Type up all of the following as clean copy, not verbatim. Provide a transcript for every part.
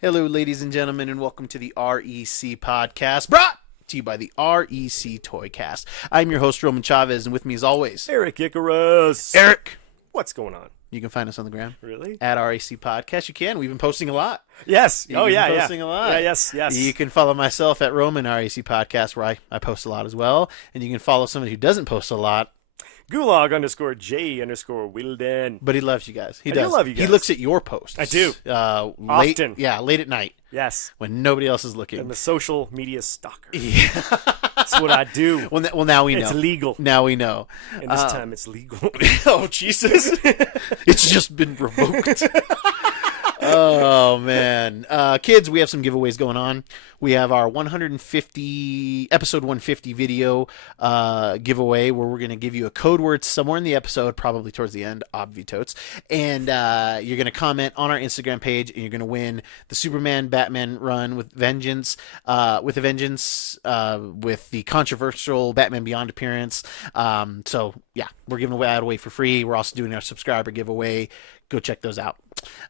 Hello, ladies and gentlemen, and welcome to the REC podcast, brought to you by the REC Toycast. I'm your host, Roman Chavez, and with me as always, Eric Icarus. Eric. What's going on? You can find us on the gram. Really? At REC Podcast. You can. We've been posting a lot. Yes. You've been yeah. posting a lot. Yeah, yes. You can follow myself at Roman REC Podcast, where I post a lot as well. And you can follow somebody who doesn't post a lot. Gulag_J_Wilden. But he loves you guys. He do does. love you guys. He looks at your posts. I do. Often. Late at night. Yes. When nobody else is looking. I'm a social media stalker. Yeah. That's what I do. Well, now we know. It's legal. Now we know. And this time it's legal. Oh, Jesus. It's just been revoked. Oh, man. Kids, we have some giveaways going on. We have our episode 150 video giveaway where we're going to give you a code word somewhere in the episode, probably towards the end, obvitotes. And you're going to comment on our Instagram page, and you're going to win the Superman Batman run with Vengeance, with the controversial Batman Beyond appearance. So, yeah, we're giving that away for free. We're also doing our subscriber giveaway. Go check those out.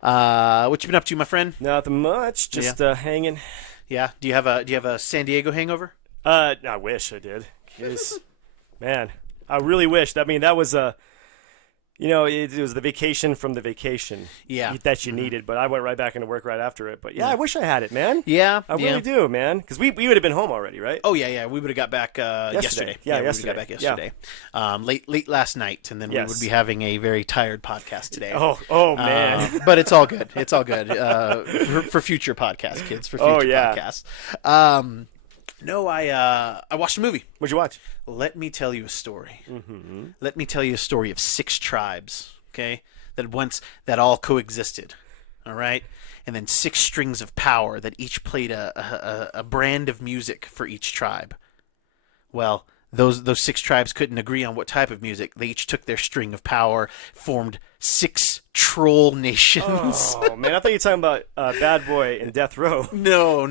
What you been up to, my friend? Nothing much. Just hanging. Yeah. Do you have a San Diego hangover? I wish I did. 'Cause, man, I really wish. I mean, that was it was the vacation from the vacation that you needed, but I went right back into work right after it. But I wish I had it, man. Yeah. I really do, man. Because we would have been home already, right? Oh, yeah. We would have got back yesterday. Yeah, we yesterday. would have got back yesterday. Late last night, and then we would be having a very tired podcast today. Oh man. But it's all good. It's all good for future podcasts, kids. For future podcasts. No, I watched a movie. What'd you watch? Let me tell you a story. Mm-hmm. Let me tell you a story of 6 tribes, okay, that all coexisted, all right? And then 6 strings of power that each played a brand of music for each tribe. Well, those 6 tribes couldn't agree on what type of music. They each took their string of power, formed 6 troll nations. Oh, man. I thought you were talking about Bad Boy and Death Row. No.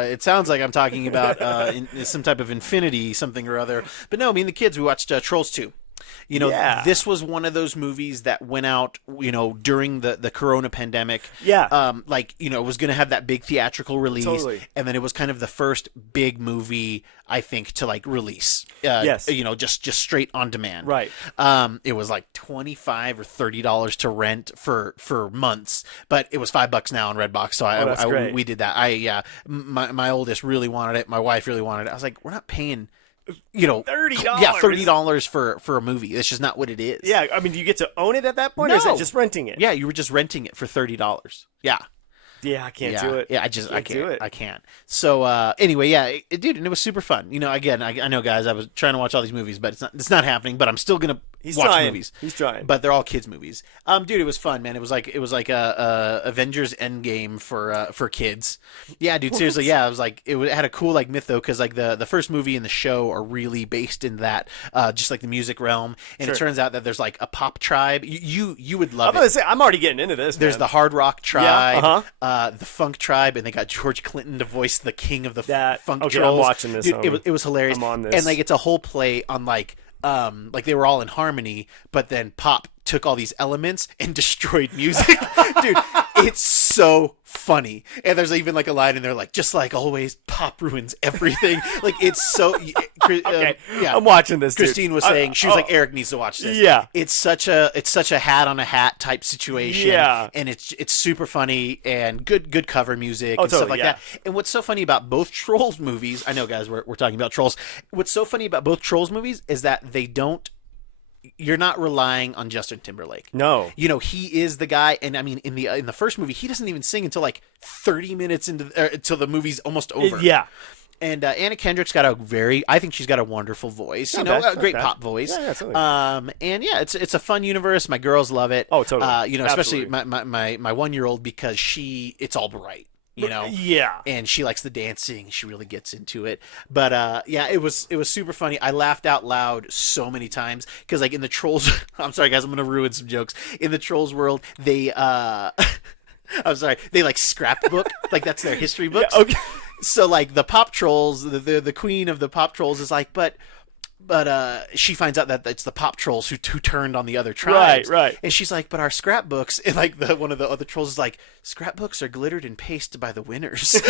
It sounds like I'm talking about some type of infinity something or other. But no, me and the kids, we watched Trolls 2. This was one of those movies that went out, during the Corona pandemic. Yeah. It was going to have that big theatrical release. Totally. And then it was kind of the first big movie, I think, to release. Yes. Just straight on demand. Right. It was like $25 or $30 to rent for months, but it was $5 now on Redbox. So we did that. My oldest really wanted it. My wife really wanted it. I was like, we're not paying $30. Yeah, $30 for a movie. That's just not what it is. Yeah, I mean, do you get to own it at that point, No. or is it just renting it? Yeah, you were just renting it for $30. Yeah. Yeah, I can't do it. Yeah, I can't do it. I can't. So anyway, dude, and it was super fun. Again, I know, guys, I was trying to watch all these movies, but it's not happening. But I'm still gonna watch movies. He's trying. But they're all kids movies. Dude, it was fun, man. It was like a Avengers Endgame for kids. Yeah, dude, seriously. Yeah, it was like it had a cool myth because the first movie and the show are really based in that just like the music realm. And It turns out that there's like a pop tribe. You would love I'm gonna say I'm already getting into this. There's man. the hard rock tribe. Yeah, the funk tribe, and they got George Clinton to voice the king of the funk okay, trolls. I'm watching this. Dude, it was hilarious. I'm on this. And it's a whole play on they were all in harmony, but then pop took all these elements and destroyed music. Dude, it's so funny. And there's even a line in there just like always, pop ruins everything. It's so okay. I'm watching this. Christine was saying she was like, Eric needs to watch this. Yeah, it's such a hat on a hat type situation. Yeah, and it's super funny and good cover music and totally, stuff like that. And what's so funny about both Trolls movies? I know, guys, we're talking about Trolls. What's so funny about both Trolls movies is that you're not relying on Justin Timberlake. No. He is the guy, and I mean in the first movie, he doesn't even sing until 30 minutes until the movie's almost over. Yeah. And Anna Kendrick's got I think she's got a wonderful voice. A great pop voice. Yeah, totally. And it's a fun universe. My girls love it. Oh, totally. Especially my 1-year-old because it's all bright. Yeah. And she likes the dancing. She really gets into it. But it was super funny. I laughed out loud so many times because in the Trolls, I'm sorry guys, I'm gonna ruin some jokes. In the Trolls world, they I'm sorry, they scrapbook, that's their history books. Yeah, okay. So the pop trolls, the queen of the pop trolls is but But she finds out that it's the pop trolls who turned on the other tribes. Right. And she's like, but our scrapbooks, and like one of the other trolls is like, scrapbooks are glittered and pasted by the winners.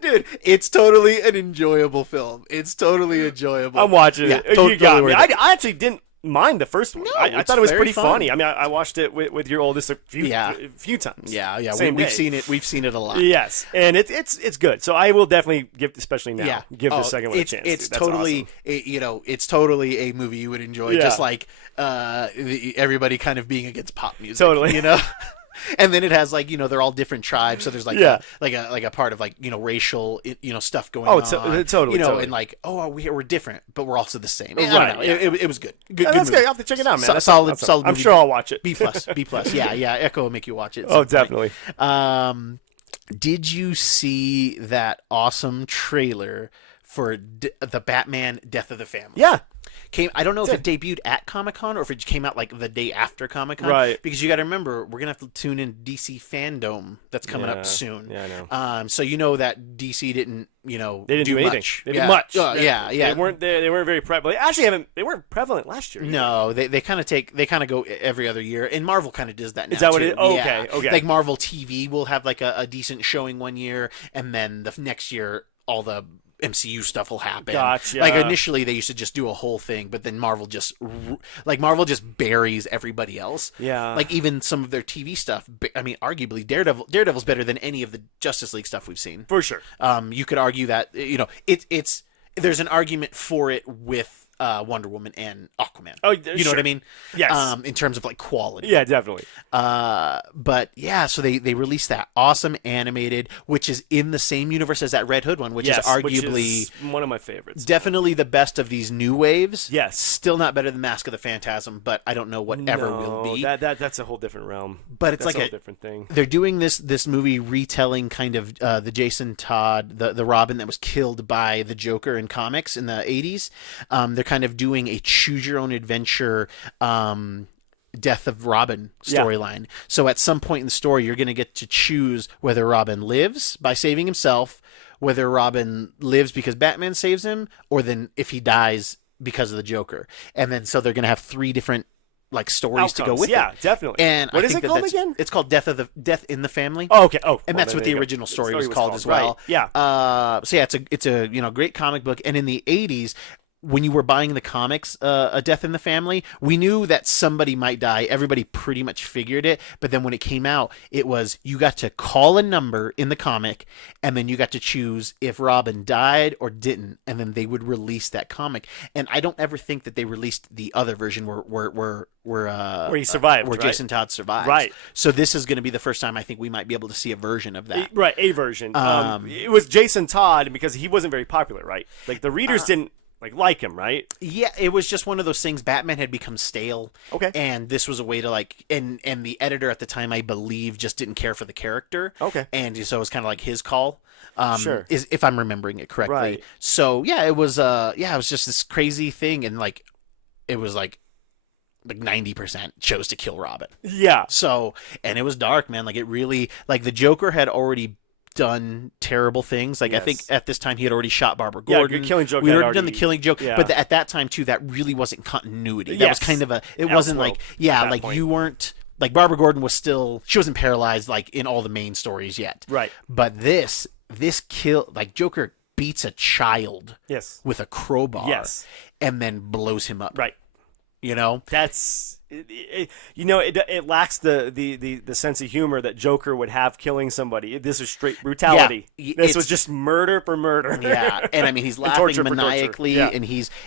Dude, it's totally an enjoyable film. It's totally enjoyable. I'm watching it. Totally You got me. I actually didn't mind the first one. No, I thought it was pretty fun. funny. I mean, I watched it with your oldest a few times. Yeah. Same We've day. seen it. We've seen it a lot. Yes, and it's good. So I will definitely give, especially now, give the second one a chance. It's That's totally, awesome. it's totally a movie you would enjoy. Yeah. Just like everybody kind of being against pop music. Totally. And then it has like they're all different tribes, so there's like a part of like racial stuff going on. Totally. And like we're different, but we're also the same. Right. I don't know. It was good. Good That's movie. good. I'll have to check it out, man. Solid. I'm Movie. sure I'll watch it. B+. Yeah. Echo will make you watch it. Oh, definitely. Did you see that awesome trailer for the Batman Death of the Family? Yeah. I don't know if it debuted at Comic-Con or if it came out like the day after Comic-Con. Right. Because you got to remember, we're going to have to tune in DC Fandom that's coming up soon. Yeah, I know. So that DC didn't, they didn't do anything. much. They did much. Yeah. They weren't very prevalent. They weren't prevalent last year. No, they kind of go every other year, and Marvel kind of does that now. Is that what too. it is? Oh, okay. Like Marvel TV will have like a decent showing one year, and then the next year all the MCU stuff will happen. Gotcha. Like initially they used to just do a whole thing, but then Marvel just buries everybody else. Yeah. Like even some of their TV stuff. I mean, arguably Daredevil's better than any of the Justice League stuff we've seen. For sure. You could argue that it's there's an argument for it with Wonder Woman and Aquaman. Oh, you know what I mean? Yes. In terms of like quality. Yeah, definitely. But yeah, so they released that awesome animated, which is in the same universe as that Red Hood one, which is arguably one of my favorites. Definitely the best of these new waves. Yes. Still not better than Mask of the Phantasm, but I don't know what ever will be. That's a whole different realm. But it's that's like a whole different thing. They're doing this movie retelling kind of the Jason Todd, the Robin that was killed by the Joker in comics in the 80s. They're kind of doing a choose your own adventure Death of Robin storyline. So at some point in the story, you're going to get to choose whether Robin lives by saving himself, whether Robin lives because Batman saves him, or then if he dies because of the Joker. And then so they're going to have 3 different like stories to go with it. Yeah, definitely. And what I is think it called again? It's called Death in the Family. Oh, okay. Oh, and that's what the original story was called as well. Right. Yeah. So yeah, it's a great comic book. And in the 80s, when you were buying the comics, A Death in the Family, we knew that somebody might die. Everybody pretty much figured it. But then when it came out, it was you got to call a number in the comic, and then you got to choose if Robin died or didn't, and then they would release that comic. And I don't ever think that they released the other version where he survived, where right? Jason Todd survives. Right. So this is going to be the first time I think we might be able to see a version of that. Right, a version. It was Jason Todd because he wasn't very popular, right? Like the readers didn't like him, right? Yeah, it was just one of those things. Batman had become stale. Okay. And this was a way to and the editor at the time, I believe, just didn't care for the character. Okay. And so it was kind of like his call. Sure. If I'm remembering it correctly. Right. So yeah, it was just this crazy thing, and it was like 90% chose to kill Robin. Yeah. So, and it was dark, man. Like it really, the Joker had already done terrible things. I think at this time he had already shot Barbara Gordon. Yeah, Killing Joke. We had already done the Killing Joke, yeah. but at that time too, that really wasn't continuity. That was kind of it wasn't you weren't Barbara Gordon was still, she wasn't paralyzed in all the main stories yet. Right. But this kill, Joker beats a child. Yes. With a crowbar. Yes. And then blows him up. Right. That's it lacks the sense of humor that Joker would have killing somebody. This is straight brutality. Yeah, this was just murder for murder. Yeah, and I mean he's laughing maniacally, yeah. and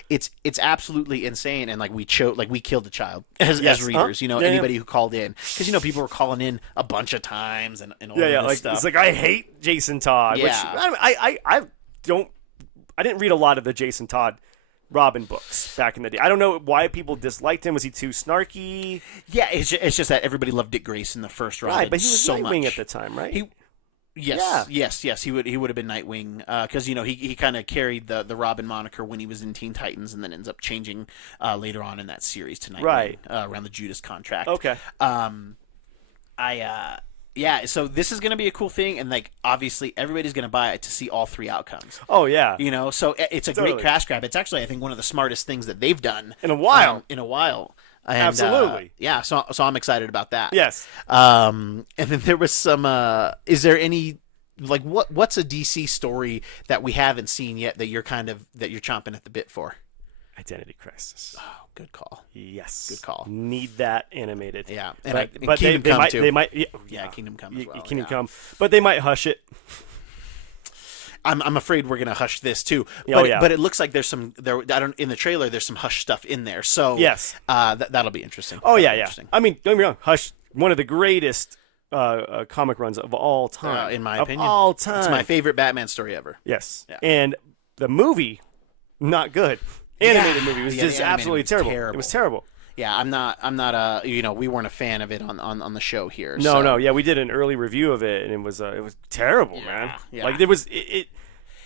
it's absolutely insane. And we killed a child as readers. Anybody who called in, because people were calling in a bunch of times and all this stuff. It's I hate Jason Todd. Yeah. Which I didn't read a lot of the Jason Todd Robin books back in the day. I don't know why people disliked him. Was he too snarky? Yeah, it's just that everybody loved Dick Grayson, the first Robin, right? But he was so Nightwing much at the time, right? Yes. He would have been Nightwing because he kind of carried the Robin moniker when he was in Teen Titans, and then ends up changing later on in that series to Nightwing, right? Around the Judas contract. Okay. Yeah, so this is going to be a cool thing, and like obviously everybody's going to buy it to see all 3 outcomes. Oh yeah, so it's a great cash grab. It's actually, I think, one of the smartest things that they've done in a while. And, absolutely. Yeah, so I'm excited about that. Yes. And then there was some. Is there any like what's a DC story that we haven't seen yet that you're chomping at the bit for? Identity Crisis. Oh, good call. Yes, good call. Need that animated. Yeah, but Kingdom Come too. They might. Yeah, Kingdom Come as well. Kingdom Come, but they might hush it. I'm afraid we're gonna hush this too. But it looks like there's some in the trailer. There's some hush stuff in there. So yes, that'll be interesting. Oh yeah. I mean, don't get me wrong. Hush, one of the greatest comic runs of all time, in my opinion. All time. It's my favorite Batman story ever. Yes, and the movie, not good. Animated movie was just absolutely terrible. It was terrible. Yeah, I'm not we weren't a fan of it on the show here. No, yeah, we did an early review of it, and it was terrible, man. Yeah. Like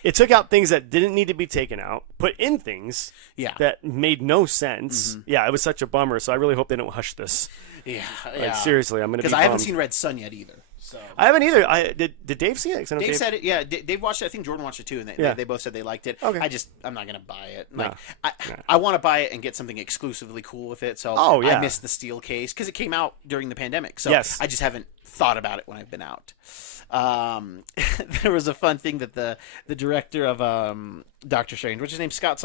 it took out things that didn't need to be taken out, put in things that made no sense. Mm-hmm. Yeah, it was such a bummer. So I really hope they don't hush this. Yeah, like, seriously, I'm gonna because I haven't seen Red Sun yet either. So. I haven't either. Did Dave see it? Dave said it. Yeah, Dave watched it. I think Jordan watched it too, and they both said they liked it. Okay. I'm not gonna buy it. No. I want to buy it and get something exclusively cool with it. So I missed the steel case because it came out during the pandemic. So I just haven't thought about it when I've been out. There was a fun thing that the director of Doctor Strange, what's his name, Scott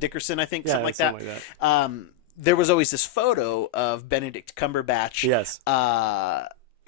Dickerson, I think, something like that. There was always this photo of Benedict Cumberbatch. Yes.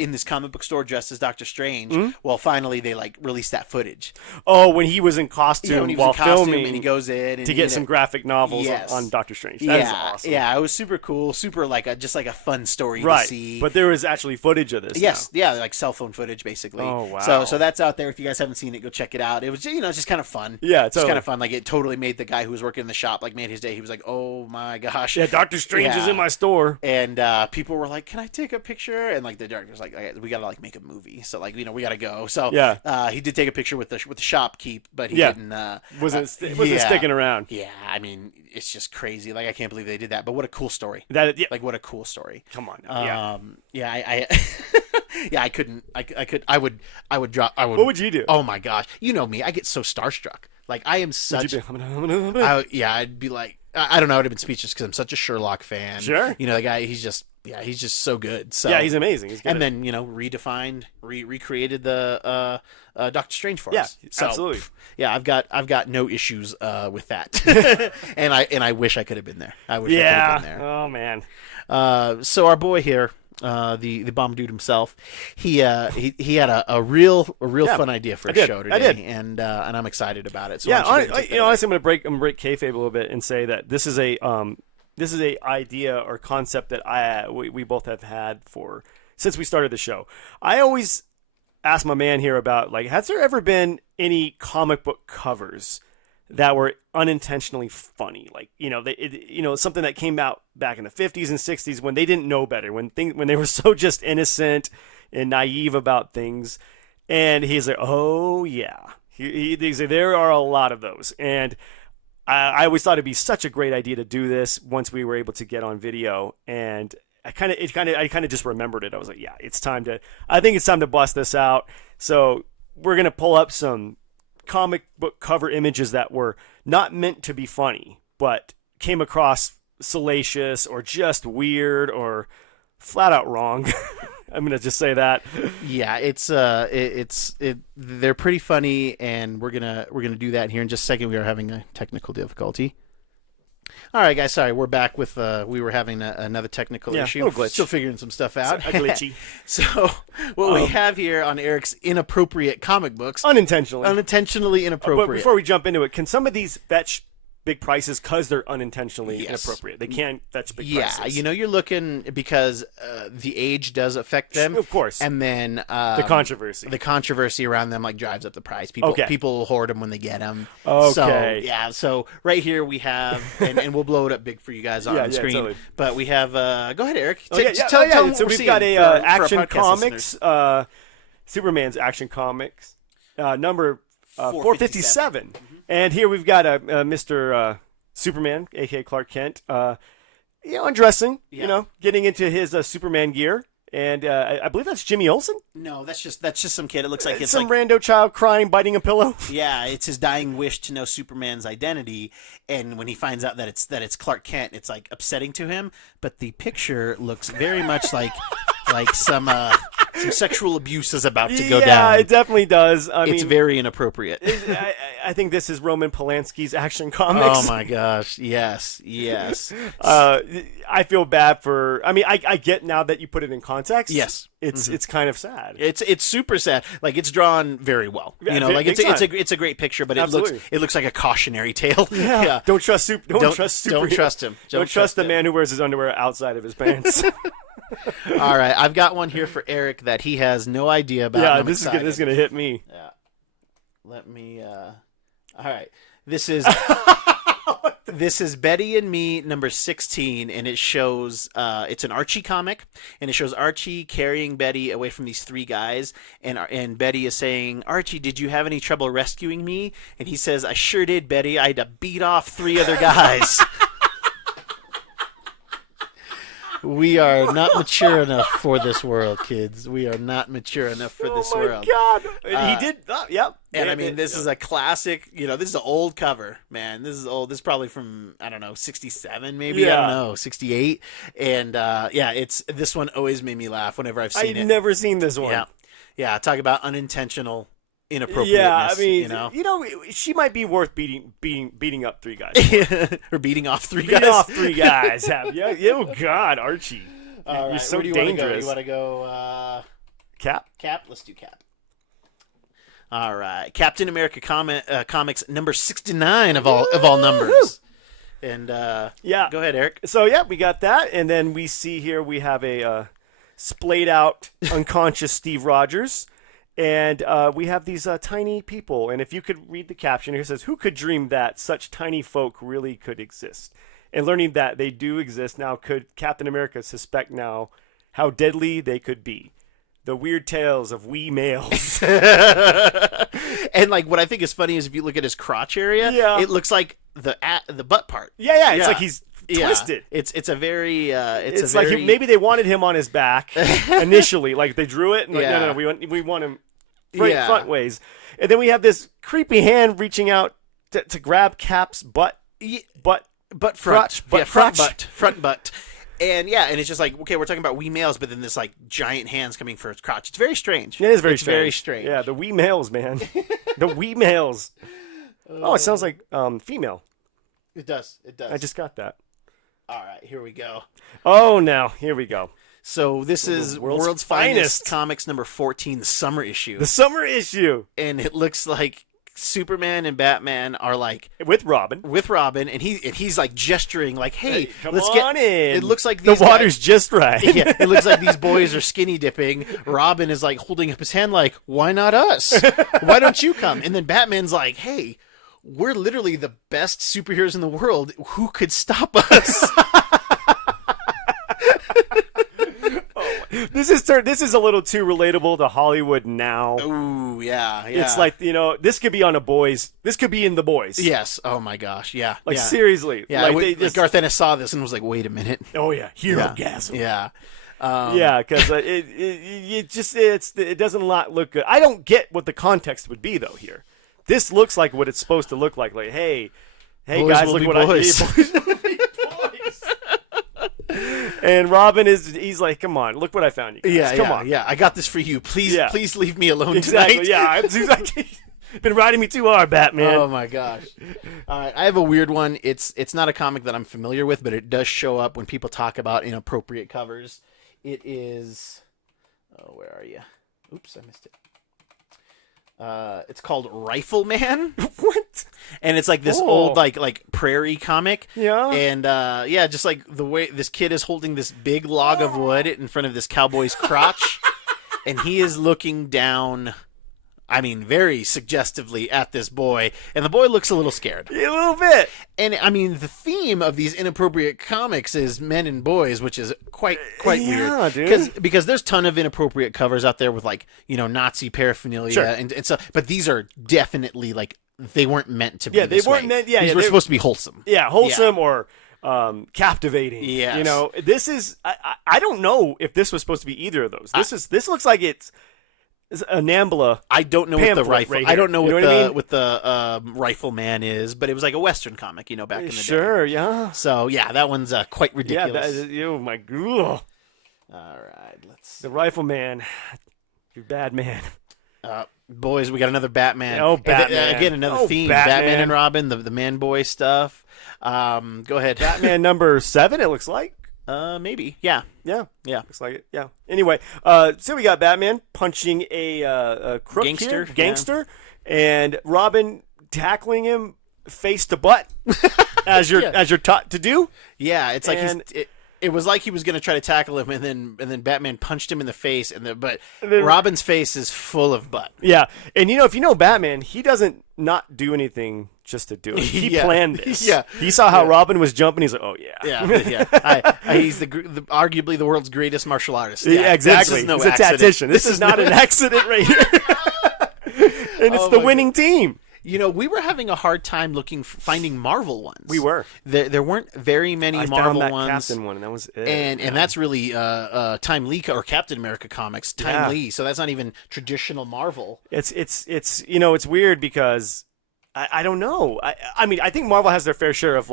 In this comic book store dressed as Doctor Strange. Mm-hmm. Well, finally they released that footage. Oh, when he was in costume while filming, and he goes in to get some graphic novels on Doctor Strange. That is awesome. Yeah, it was super cool, super just like a fun story to see. But there was actually footage of this. Yes, now. like cell phone footage basically. Oh wow. So that's out there. If you guys haven't seen it, go check it out. It was just kind of fun. Yeah, it's just kind of fun. Like it totally made the guy who was working in the shop made his day. He was like, oh my gosh. Yeah, Doctor Strange is in my store. And people were like, can I take a picture? And like the director's like, we gotta make a movie, so we gotta go. So he did take a picture with the shopkeep, but he didn't wasn't sticking around. Yeah, I mean, it's just crazy. Like I can't believe they did that. But what a cool story. What a cool story. Come on. I couldn't. I would drop. What would you do? Oh my gosh, you know me. I get so starstruck. Like I am such. I'd be like, I don't know. I'd have been speechless because I'm such a Sherlock fan. Sure. The guy. He's just so good. So yeah, he's amazing. He's good. And then recreated the Doctor Strange for us. So, absolutely. Yeah, I've got no issues with that. and I wish I could have been there. I wish I could have been there. Oh man. So our boy here, the bomb dude himself, he had a real fun idea for a show today. I did. And I'm excited about it. So honestly, I'm gonna break kayfabe a little bit and say that this is a idea or concept that we both have had since we started the show. I always ask my man here about has there ever been any comic book covers that were unintentionally funny? Something that came out back in the 50s and 60s when they didn't know better, when they were so just innocent and naive about things. And he's like, oh yeah, he's like, there are a lot of those. And I always thought it'd be such a great idea to do this once we were able to get on video, and I kind of just remembered it. I was like, yeah, I think it's time to bust this out. So we're gonna pull up some comic book cover images that were not meant to be funny, but came across salacious or just weird or flat out wrong. I'm gonna just say that. Yeah, they're pretty funny, and we're gonna do that here in just a second. We are having a technical difficulty. All right, guys. Sorry, we're back with. We were having another technical issue. Little glitch. Still figuring some stuff out. Glitchy. So what we have here on Eric's inappropriate comic books, unintentionally inappropriate. But before we jump into it, can some of these fetch big prices because they're unintentionally inappropriate? They can't fetch big prices. Yeah, you're looking because the age does affect them, of course, and then the controversy around them drives up the price. People hoard them when they get them. Okay, so right here we have, and we'll blow it up big for you guys on screen. Totally. But we have. Go ahead, Eric. Tell them so we've got a Action Comics, Superman's Action Comics, number 457. And here we've got Mr. Superman, a.k.a. Clark Kent, undressing, getting into his Superman gear. And I believe that's Jimmy Olsen. No, that's just some kid. It looks like it's some like, rando child crying, biting a pillow. Yeah, it's his dying wish to know Superman's identity, and when he finds out that it's Clark Kent, it's like upsetting to him. But the picture looks very much like some sexual abuse is about to go down. Yeah, it definitely does. It's very inappropriate. I think this is Roman Polanski's Action Comics. Oh my gosh, yes. I feel bad for. I mean, I get now that you put it in context. Yes, it's kind of sad. It's super sad. Like it's drawn very well. You know, like it's a great picture, but it looks like a cautionary tale. Yeah. Don't trust Superman. Don't trust him. Don't trust the man who wears his underwear outside of his pants. All right, I've got one here for Eric that he has no idea about. Yeah, this is gonna hit me. Yeah. Let me. All right, this is Betty and Me number 16, and it shows it's an Archie comic, and it shows Archie carrying Betty away from these three guys, and Betty is saying, "Archie, did you have any trouble rescuing me?" And he says, "I sure did, Betty. I had to beat off three other guys." We are not mature enough for this world, kids. We are not mature enough for this world. Oh my God! He did. Yep. And I mean, this is a classic. You know, this is an old cover, man. This is old. This is probably from, I don't know, 67 maybe. Yeah. I don't know, 68. And this one always made me laugh whenever I've seen it. I've never seen this one. Yeah. Talk about unintentional inappropriateness. Yeah, I mean, you know, she might be worth beating up three guys. Or beating off three guys. Beating off three guys. Yeah. Oh God, Archie. All You're so where do you dangerous. Want to go? Cap. Let's do Cap. All right, Captain America comics number 69 of all numbers. And go ahead, Eric. So we got that, and then we see here we have a splayed out, unconscious Steve Rogers. And we have these tiny people. And if you could read the caption here, it says, "Who could dream that such tiny folk really could exist?" And learning that they do exist now, could Captain America suspect now how deadly they could be? The weird tales of wee males. And like what I think is funny is if you look at his crotch area, it looks like the butt part. Yeah. It's like he's twisted. It's a very it's like maybe they wanted him on his back initially, like they drew it and like no, we want him front ways, and then we have this creepy hand reaching out to grab Cap's butt front butt. And and it's just like, okay, we're talking about wee males, but then this like giant hands coming for his crotch. It's very strange. It is very strange. Yeah, the wee males, man. The wee males. Oh, it sounds like female. It does. I just got that. All right, here we go. Oh, now here we go. So this is World's Finest Comics number 14, the summer issue. The summer issue. And it looks like Superman and Batman are like with Robin, and he's like gesturing like, "Hey, come let's on get in." It looks like the water's just right. Yeah, it looks like these boys are skinny dipping. Robin is like holding up his hand like, "Why not us? Why don't you come?" And then Batman's like, "Hey, we're literally the best superheroes in the world. Who could stop us?" This is a little too relatable to Hollywood now. Ooh, yeah. It's like, this could be on this could be in The Boys. Yes. Oh my gosh. Yeah. Seriously. Yeah. Like Garth Ennis saw this and was like, "Wait a minute." Oh yeah. Hero-gasm. Yeah. Because it doesn't look good. I don't get what the context would be though here. This looks like what it's supposed to look like. Like, hey boys guys, look what boys. I did. And Robin he's like, "Come on, look what I found you guys. Come on. Yeah, I got this for you. Please leave me alone exactly. tonight." Yeah, he's like, been riding me too hard, Batman. Oh my gosh. All right, I have a weird one. It's not a comic that I'm familiar with, but it does show up when people talk about inappropriate covers. It is where are you? Oops, I missed it. It's called Rifleman. What? And it's like this old like prairie comic. Yeah. And just like the way this kid is holding this big log of wood in front of this cowboy's crotch, and he is looking down, I mean, very suggestively at this boy, and the boy looks a little scared. A little bit. And I mean, the theme of these inappropriate comics is men and boys, which is quite weird. Dude. Because there's a ton of inappropriate covers out there with like, Nazi paraphernalia and stuff. But these are definitely like, they weren't meant to be. These were supposed to be wholesome. Yeah, wholesome or captivating. Yes. This is I don't know if this was supposed to be either of those. This looks like it's a Nambla. I don't know what the rifle. Right, I don't know what the Rifleman is, but it was like a Western comic, back in the day. Sure, yeah. So yeah, that one's quite ridiculous. Yeah, oh my god. All right, let's. The Rifleman, you bad man. Boys, we got another Batman. Oh, Batman. Again, another theme. Batman and Robin, the man boy stuff. Go ahead. Batman number 7, it looks like. Maybe. Yeah. Looks like it. Yeah. Anyway, so we got Batman punching a crook gangster, and Robin tackling him face to butt, as you're taught to do. Yeah, it's like it was like he was going to try to tackle him, and then Batman punched him in the face, but Robin's face is full of butt. Yeah, and if you know Batman, he doesn't not do anything just to do it. He planned this. Yeah, he saw how Robin was jumping. He's like, oh yeah, he's arguably the world's greatest martial artist. Yeah, exactly. He's a tactician. This is not an accident right here. And it's the winning team. We were having a hard time finding Marvel ones. We were. There weren't very many Marvel found that ones. Captain one, and that was it. And that's really Time Lee or Captain America comics. Time Lee. So that's not even traditional Marvel. It's weird because I don't know. I mean, I think Marvel has their fair share of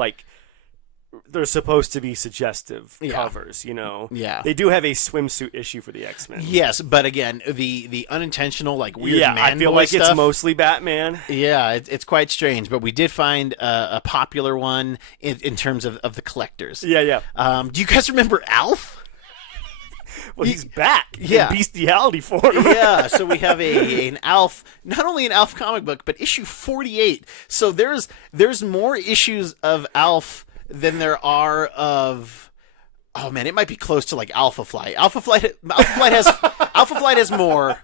they're supposed to be suggestive covers, Yeah. They do have a swimsuit issue for the X-Men. Yes, but again, the unintentional weird man I feel boy like stuff, it's mostly Batman. Yeah, it's quite strange, but we did find a popular one in terms of the collectors. Yeah. Do you guys remember Alf? Well, he's back in bestiality form. Yeah, so we have an Alf, not only an Alf comic book, but issue 48. So there's more issues of Alf than there are of, oh man, it might be close to Alpha Flight. Alpha Flight has more,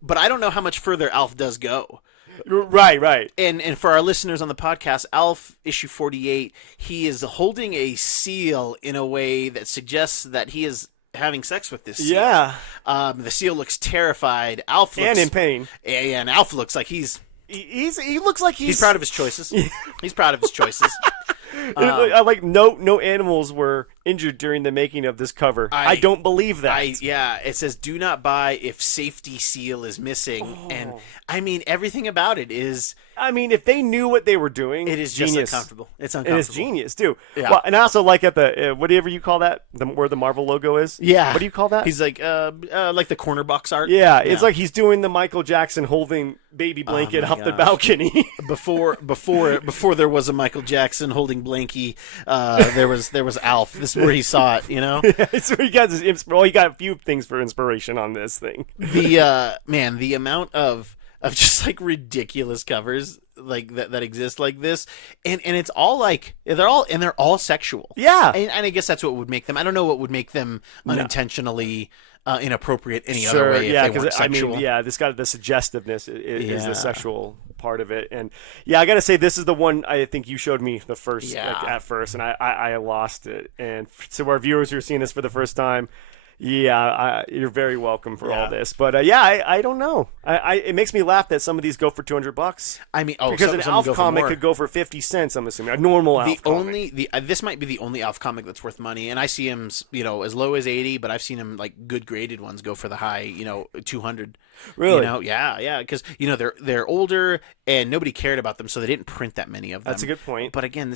but I don't know how much further Alf does go. Right. And for our listeners on the podcast, Alf issue 48, he is holding a seal in a way that suggests that he is having sex with this seal. Yeah. The seal looks terrified. Alf looks, and in pain. And Alf looks like he looks like he's proud of his choices. He's proud of his choices. No animals were injured during the making of this cover. I don't believe that. It says do not buy if safety seal is missing, and I mean everything about it is. I mean, if they knew what they were doing, it is genius. Just uncomfortable. It's uncomfortable. It is genius too. Yeah. Well, and I also like at the whatever you call that, where the Marvel logo is. Yeah. What do you call that? He's like the corner box art. Yeah, it's like he's doing the Michael Jackson holding baby blanket off the balcony. Before there was a Michael Jackson holding blankie, there was Alf. This is where he saw it. It's where he got his he got a few things for inspiration on this thing. The amount of just ridiculous covers that exist like this, and it's all they're all sexual. Yeah, and I guess that's what would make them. I don't know what would make them unintentionally inappropriate any other way. Yeah, because this got the suggestiveness is the sexual part of it, and I gotta say this is the one I think you showed me the first at first, and I lost it. And so our viewers who are seeing this for the first time, you're very welcome for all this. But I don't know. It makes me laugh that some of these go for $200. I mean, because an Alf comic could go for 50 cents. I'm assuming a normal Alf comic. This might be the only Alf comic that's worth money, and I see him as low as 80, but I've seen him good graded ones go for the high 200. Really? Yeah, because they're older and nobody cared about them, so they didn't print that many of them. That's a good point. But again,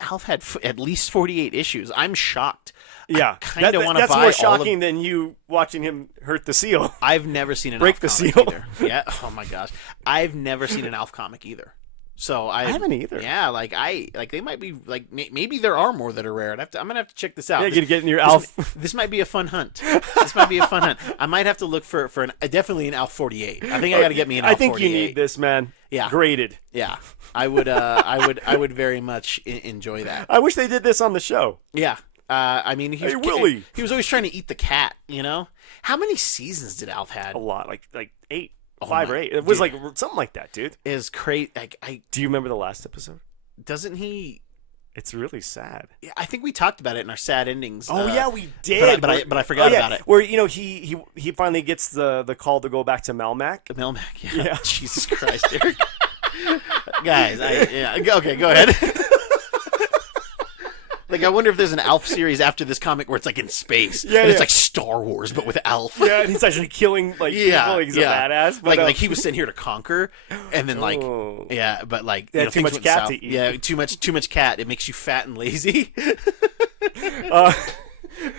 Alf had at least 48 issues. I'm shocked. Yeah, I kind of want to buy that's more shocking than you watching him hurt the seal. I've never seen an break Alf the comic seal either. Yeah. Oh my gosh, I've never seen an Alf comic either. So I haven't either. Yeah, they might be maybe there are more that are rare. I'm gonna have to check this out. Yeah, you get in your Alf. This might be a fun hunt. I might have to look for definitely an Alf 48. I think I got to get me an Alf 48. I think you need this, man. Yeah, graded. Yeah, I would very much enjoy that. I wish they did this on the show. Yeah. I mean, he was always trying to eat the cat. How many seasons did Alf had? A lot, like 8. 5 or 8. It was something like that, dude. Is crazy. Do you remember the last episode? Doesn't he? It's really sad. Yeah, I think we talked about it in our sad endings. Oh yeah, we did. But I forgot about it. Where he finally gets the call to go back to Melmac. Melmac. Yeah. Jesus Christ, Eric. Guys, okay, go ahead. Like, I wonder if there's an Alf series after this comic where it's like in space. Yeah, and it's like Star Wars, but with Alf. Yeah, and he's actually killing people. He's a badass. But, like he was sent here to conquer, and then but like too much cat to eat. Yeah, too much cat. It makes you fat and lazy.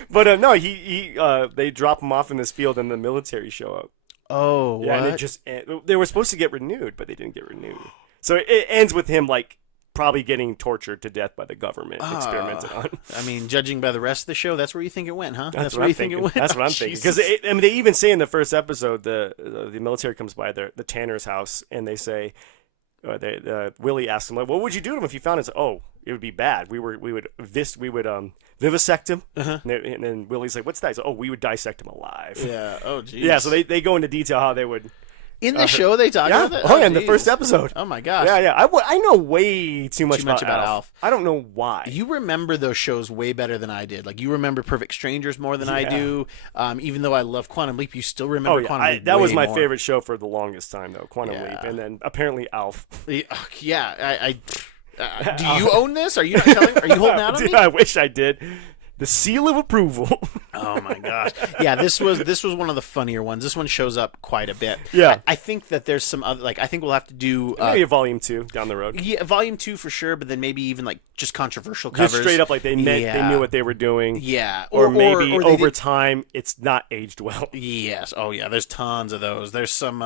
But no, they drop him off in this field, and the military show up. Oh, yeah, what? And they were supposed to get renewed, but they didn't get renewed. So it ends with him like probably getting tortured to death by the government, experimented on. I mean, judging by the rest of the show, that's where you think it went, huh? That's where you think it went. That's what I'm thinking. Because they even say in the first episode, the military comes by the Tanner's house, and they say, Willie asks him, like, what would you do to him if you found him? Oh, it would be bad. We would vivisect him. Uh-huh. And then Willie's like, what's that? He's like, oh, we would dissect him alive. Yeah. Oh, geez. Yeah. So they go into detail how they would. In the show, they talk about that? Oh, yeah, in the first episode. Oh, my gosh. Yeah. I know way too much about Alf. I don't know why. You remember those shows way better than I did. Like, you remember Perfect Strangers more than I do. Even though I love Quantum Leap, you still remember Quantum Leap. That was my more. favorite show for the longest time, though, Quantum Leap. And then apparently Alf. Yeah. Do you own this? Are you not telling? Are you holding out on me? I wish I did. The seal of approval. Oh my gosh! Yeah, this was one of the funnier ones. This one shows up quite a bit. Yeah, I think that there's some other I think we'll have to do maybe a volume 2 down the road. Yeah, volume 2 for sure. But then maybe even like just controversial covers, just straight up like they knew what they were doing. Yeah, or maybe over time it's not aged well. Yes. Oh yeah. There's tons of those. There's some.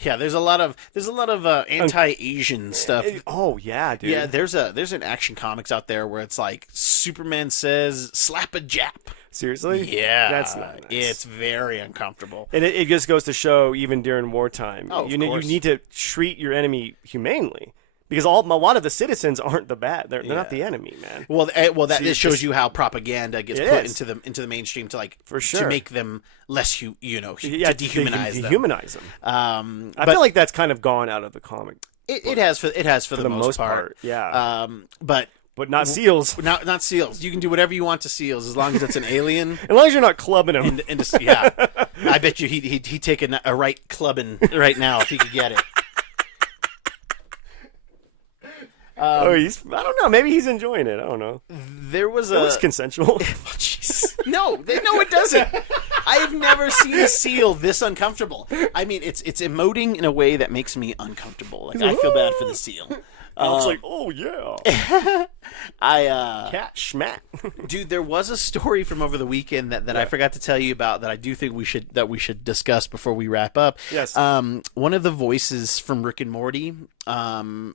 There's a lot of anti-Asian stuff. Oh yeah, dude. Yeah, there's an Action Comics out there where it's like Superman says slap a Jap. Seriously? Yeah, that's not nice. It's very uncomfortable, and it just goes to show even during wartime, you need to treat your enemy humanely. Because a lot of the citizens aren't the bad; they're not the enemy, man. Well, that shows you how propaganda gets put into the mainstream to for sure to make them less to dehumanize them. I feel like that's kind of gone out of the comic. It has for the most part. Yeah. But not seals. Not seals. You can do whatever you want to seals as long as it's an alien. As long as you're not clubbing him. I bet you he'd take a right clubbing right now if he could get it. I don't know. Maybe he's enjoying it. I don't know. It looks consensual. No, it doesn't. I have never seen a seal this uncomfortable. I mean, it's emoting in a way that makes me uncomfortable. Like I feel bad for the seal. I was like, oh yeah. Cat schmat. Dude, there was a story from over the weekend that I forgot to tell you about that I do think we should discuss before we wrap up. Yes. One of the voices from Rick and Morty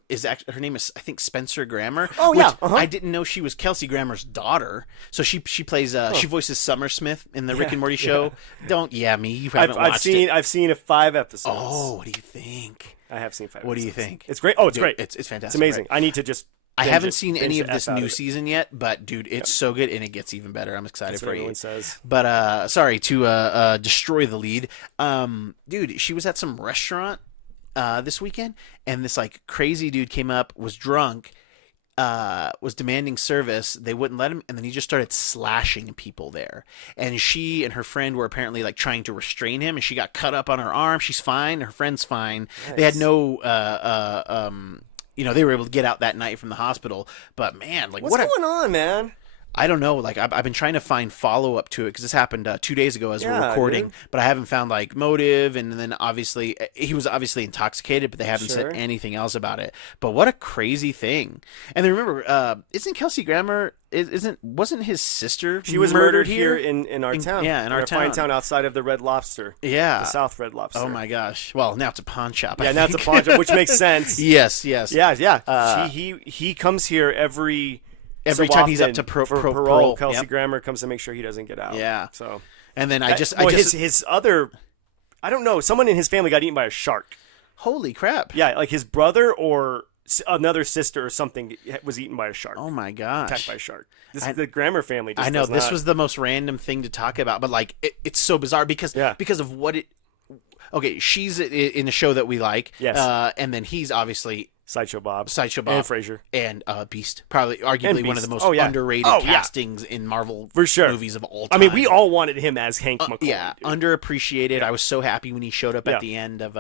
is actually, her name is I think Spencer Grammer. Oh yeah. I didn't know she was Kelsey Grammer's daughter. So she plays she voices Summer Smith in the Rick and Morty show. Don't me. You haven't watched it. I've seen 5 episodes. Oh, what do you think? I have seen 5 episodes. What do you think? It's great. Oh, it's great. It's fantastic. It's amazing. Right? I need to just I haven't seen any of this new season yet, but dude, it's so good and it gets even better. I'm excited for you. Everyone says. But sorry to destroy the lead. Dude, she was at some restaurant this weekend, and this like crazy dude came up, was drunk, was demanding service. They wouldn't let him, and then he just started slashing people there. And she and her friend were apparently like trying to restrain him, and she got cut up on her arm. She's fine. Her friend's fine. Nice. They had no they were able to get out that night from the hospital. But man, like what's going on, man? I don't know. Like I've been trying to find follow up to it because this happened 2 days ago as we're recording, but I haven't found like motive. And then obviously he was obviously intoxicated, but they haven't said anything else about it. But what a crazy thing! And then remember, isn't Kelsey Grammer? Wasn't his sister? She was murdered here in our town. Yeah, in our town. Fine town outside of the Red Lobster. Yeah, the South Red Lobster. Oh my gosh! Well, now it's a pawn shop. Yeah, now it's a pawn shop, which makes sense. Yes. Yeah. He comes here every time he's up to parole. Kelsey Grammer comes to make sure he doesn't get out. Yeah. So, and then his other, I don't know, someone in his family got eaten by a shark. Holy crap! Yeah, like his brother or another sister or something was eaten by a shark. Oh my gosh! Attacked by a shark. This is the Grammer family. I know this was the most random thing to talk about, but like it's so bizarre because of what it. Okay, she's in a show that we like. Yes. And then he's obviously Sideshow Bob, and Frasier, and Beast. Probably, arguably one of the most underrated castings in Marvel movies of all time. I mean, we all wanted him as Hank McCoy. Yeah, underappreciated. I was so happy when he showed up at the end of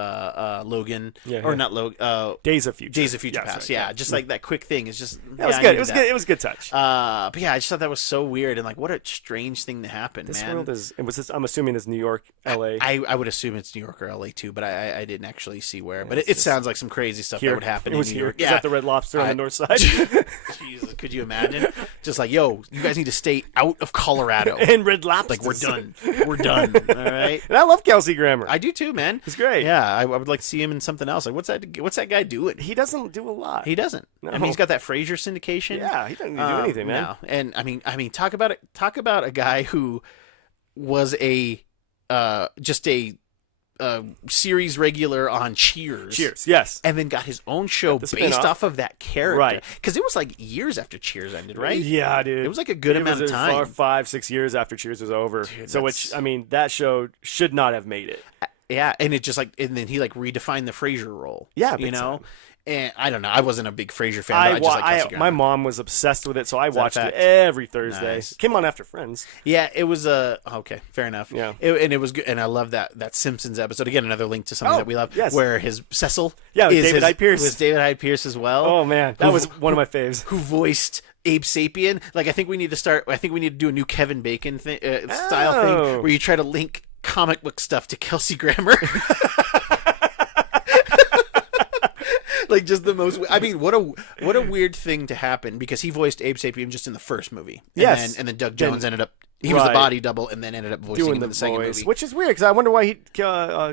Logan, or not Logan. Days of Future Past. Yeah, just like that quick thing is just. That was good. It was good. It was a good touch. But yeah, I just thought that was so weird and like what a strange thing to happen. This man. world is. I'm assuming it's New York, L.A. I would assume it's New York or L.A. too, but I didn't actually see where. But it sounds like some crazy stuff that would happen in New York. Yeah, at the Red Lobster on the north side. Jesus, could you imagine? Just like, yo, you guys need to stay out of Colorado. And Red Lobster. Like, we're done. We're done. All right. And I love Kelsey Grammer. I do too, man. He's great. Yeah, I would like to see him in something else. Like, what's that guy doing? He doesn't do a lot. He doesn't. No. I mean, he's got that Frasier syndication. Yeah, he doesn't do anything, man. No. And I mean, talk about a guy who was just a series regular on Cheers. Yes. And then got his own show based off of that character. Right. Because it was like years after Cheers ended, right? Yeah, dude. It was like a good amount of time. 5-6 years after Cheers was over. Dude, that show should not have made it. Yeah, and it just and then he redefined the Frasier role. Yeah, you know? And I don't know. I wasn't a big Frasier fan. But I just like Kelsey Grammer. My mom was obsessed with it, so I watched it every Thursday. Nice. Came on after Friends. Yeah, it was okay. Fair enough. Yeah, and it was good. And I love that Simpsons episode. Again, another link to something that we love. Yes. Where his Cecil. Yeah, David Hyde Pierce was David Hyde Pierce as well. Oh man, that was one of my faves. Who voiced Abe Sapien? Like, I think we need to do a new Kevin Bacon style thing where you try to link comic book stuff to Kelsey Grammer. Like, just the most. I mean, what a weird thing to happen, because he voiced Abe Sapien just in the first movie. And then Doug Jones ended up. He was a body double, and then ended up voicing him in the second movie, which is weird because I wonder why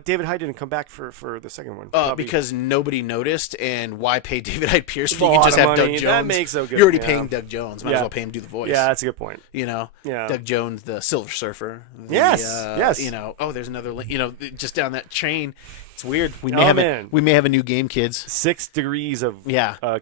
David Hyde didn't come back for the second one. Because nobody noticed, and why pay David Hyde Pierce when you can just have Doug Jones? That makes so good. You're already paying Doug Jones. Might as well pay him to do the voice. Yeah, that's a good point. You know, Doug Jones, the Silver Surfer. Yes. You know, there's another link. You know, just down that chain. It's weird. We may have a new game, kids. 6 degrees of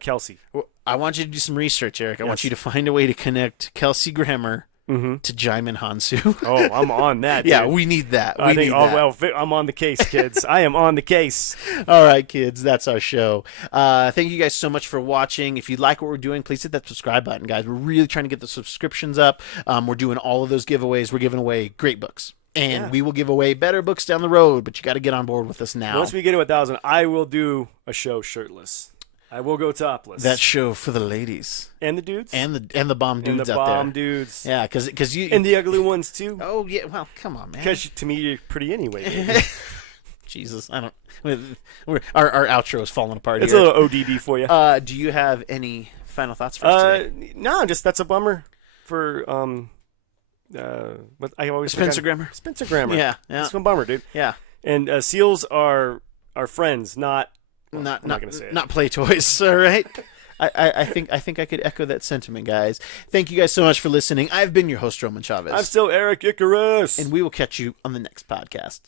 Kelsey. I want you to do some research, Eric. I want you to find a way to connect Kelsey Grammer to Jaimin Hansu. Oh, I'm on that. Yeah, we need that. I'm on the case, kids. I am on the case. All right, kids, that's our show. Thank you guys so much for watching. If you like what we're doing, please hit that subscribe button, guys. We're really trying to get the subscriptions up. We're doing all of those giveaways. We're giving away great books. And we will give away better books down the road, but you got to get on board with us now. Once we get to 1,000, I will do a show shirtless. I will go topless. That show for the ladies and the dudes and the bomb dudes and the out there. Bomb dudes. Yeah, because you and the ugly ones too. Oh yeah, well come on, man. Because to me you're pretty anyway. Jesus, I don't. Our outro is falling apart. It's here. a little ODB for you. Do you have any final thoughts for us today? No, just that's a bummer for what I always Spencer Grammer. Spencer Grammer. Yeah, it's a bummer, dude. Yeah, and seals are friends, not. I'm not going to say it. Not play toys, all right? I think I could echo that sentiment, guys. Thank you guys so much for listening. I've been your host, Roman Chavez. I'm still Eric Icarus. And we will catch you on the next podcast.